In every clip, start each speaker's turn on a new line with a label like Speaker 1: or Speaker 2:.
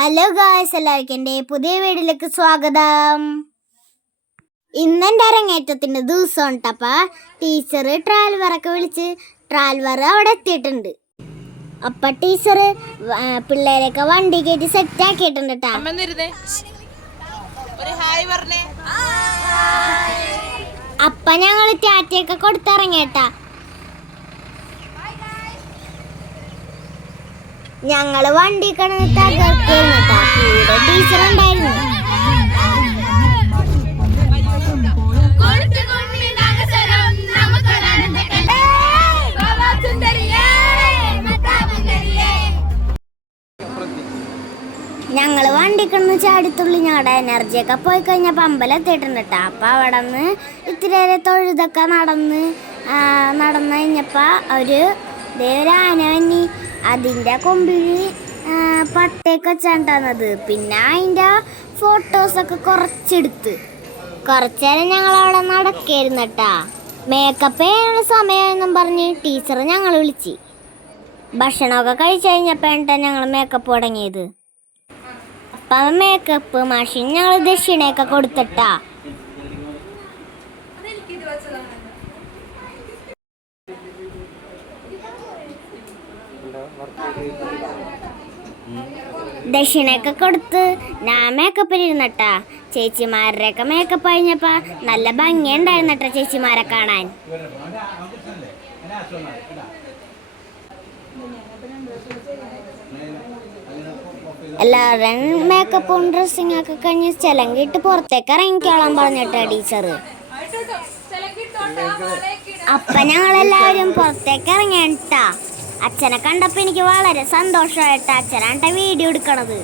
Speaker 1: Hello guys എല്ലാവർക്കും എന്റെ പുതിയ വീഡിയോയിലേക്ക് സ്വാഗതം. ഇന്ന് എന്റെ അരങ്ങേറ്റത്തിന്റെ ദിവസം ഉണ്ടപ്പ ടീച്ചർ ട്രാൽവറൊക്കെ വിളിച്ച് ട്രാൽവർ അവിടെ എത്തിയിട്ടുണ്ട്. അപ്പൊ ടീച്ചർ പിള്ളേരെയൊക്കെ വണ്ടി കയറ്റി സെറ്റ് ആക്കിയിട്ടുണ്ട് അപ്പ ഞങ്ങൾ ടാറ്റയൊക്കെ കൊടുത്തിറങ്ങിയേട്ടാ. ഞങ്ങൾ വണ്ടി കിടന്ന് കേട്ടാ കൂടെ ടീച്ചർ ഉണ്ടായിരുന്നു ഞങ്ങൾ വണ്ടി കിടന്ന് ചാടിത്തുള്ളി ഞങ്ങളുടെ എനർജിയൊക്കെ പോയി കഴിഞ്ഞപ്പോൾ അമ്പലം എത്തിയിട്ടുണ്ട് കേട്ടോ അപ്പം അവിടെ നിന്ന് ഇത്തിരി തൊഴുതൊക്കെ നടന്ന് നടന്നു കഴിഞ്ഞപ്പോൾ ഒരു ദേ ഒരു ആന വന്നി. അതിന്റെ കൊമ്പിൽ പട്ടയൊക്കെ ചണ്ടന്നത്. പിന്നെ അതിന്റെ ഫോട്ടോസൊക്കെ കുറച്ചെടുത്ത്. കുറച്ചേരം ഞങ്ങൾ അവിടെ നടക്കായിരുന്നു കേട്ടാ മേക്കപ്പ് ചെയ്യാനുള്ള സമയമെന്നും പറഞ്ഞ് ടീച്ചർ ഞങ്ങൾ വിളിച്ച്. ഭക്ഷണമൊക്കെ കഴിച്ചു കഴിഞ്ഞപ്പോഴാണ് ഞങ്ങൾ മേക്കപ്പ് തുടങ്ങിയത്. അപ്പം മേക്കപ്പ് മാഷിൻ ഞങ്ങൾ ദക്ഷിണയൊക്കെ കൊടുത്തിട്ടാ. ദക്ഷിണയൊക്കെ കൊടുത്ത് ഞാൻ മേക്കപ്പിൽ ഇരുന്നട്ടാ ചേച്ചിമാരുടെയൊക്കെ മേക്കപ്പ് കഴിഞ്ഞപ്പോ നല്ല ഭംഗിയുണ്ടായിരുന്നട്ടാ ചേച്ചിമാരെ കാണാൻ. എല്ലാവരും മേക്കപ്പും ഡ്രസ്സിങ് ഒക്കെ കഴിഞ്ഞ് ചിലങ്കിട്ട് പുറത്തേക്ക് ഇറങ്ങിക്കോളാൻ പറഞ്ഞിട്ടാ ടീച്ചർ അപ്പൊ ഞങ്ങളെല്ലാവരും പുറത്തേക്ക് ഇറങ്ങിട്ടാ അച്ഛനെ കണ്ടപ്പോൾ എനിക്ക് വളരെ സന്തോഷമായിട്ട് അച്ഛനാണ്ട വീഡിയോ എടുക്കണത്.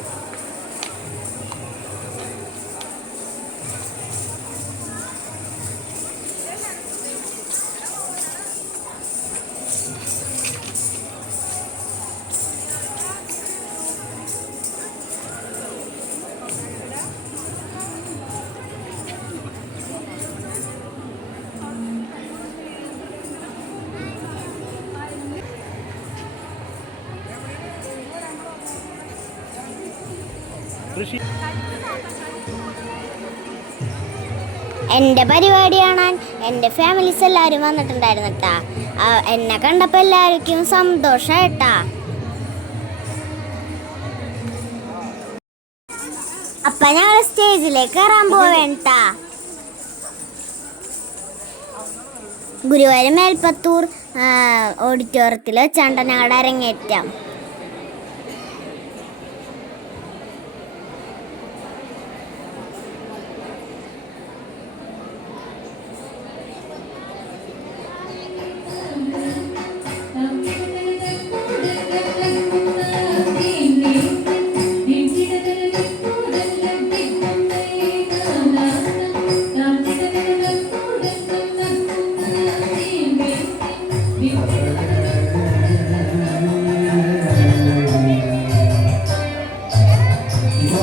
Speaker 1: എന്റെ പരിപാടി കാണാൻ എന്റെ ഫാമിലീസ് എല്ലാവരും വന്നിട്ടുണ്ടായിരുന്നു കേട്ടാ എന്നെ കണ്ടപ്പോൾ എല്ലാവർക്കും സന്തോഷമായിട്ടാ അപ്പൊ ഞങ്ങൾ സ്റ്റേജിലേക്ക് കയറാൻ പോവേണ്ടാ ഗുരുവായൂർ മേൽപ്പത്തൂർ ഓഡിറ്റോറിയത്തിൽ വെച്ചാണ്ട ഞങ്ങളുടെ അരങ്ങേറ്റം.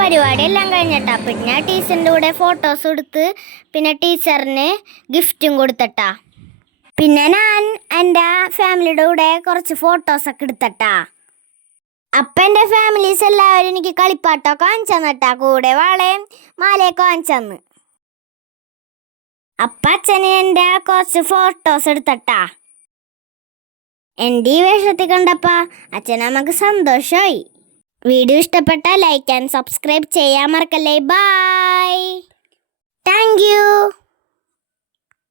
Speaker 1: പരിപാടി എല്ലാം കഴിഞ്ഞിട്ടാ. പിന്നെ ടീച്ചറിന്റെ കൂടെ ഫോട്ടോസ് എടുത്ത് പിന്നെ ടീച്ചറിന് ഗിഫ്റ്റും കൊടുത്തട്ടാ. പിന്നെ ഞാൻ എന്റെ ഫാമിലിയുടെ കൂടെ കുറച്ച് ഫോട്ടോസൊക്കെ എടുത്തട്ടാ. അപ്പം എന്റെ ഫാമിലീസ് എല്ലാവരും എനിക്ക് കളിപ്പാട്ടമൊക്കെ വാങ്ങിച്ചു തന്നിട്ടാ കൂടെ വാളയും മാലയൊക്കെ വാങ്ങിച്ചന്ന്. അപ്പം അച്ഛന് എന്റെ കുറച്ച് ഫോട്ടോസ് എടുത്തട്ടാ. എന്റെ ഈ വേഷത്തിൽ കണ്ടപ്പാ അച്ഛൻ നമുക്ക് സന്തോഷമായി വീഡിയോ ഇഷ്ടപ്പെട്ട ലൈക്ക് ആൻഡ് സബ്സ്ക്രൈബ് ചെയ്യാൻ മറക്കല്ലേ. Bye thank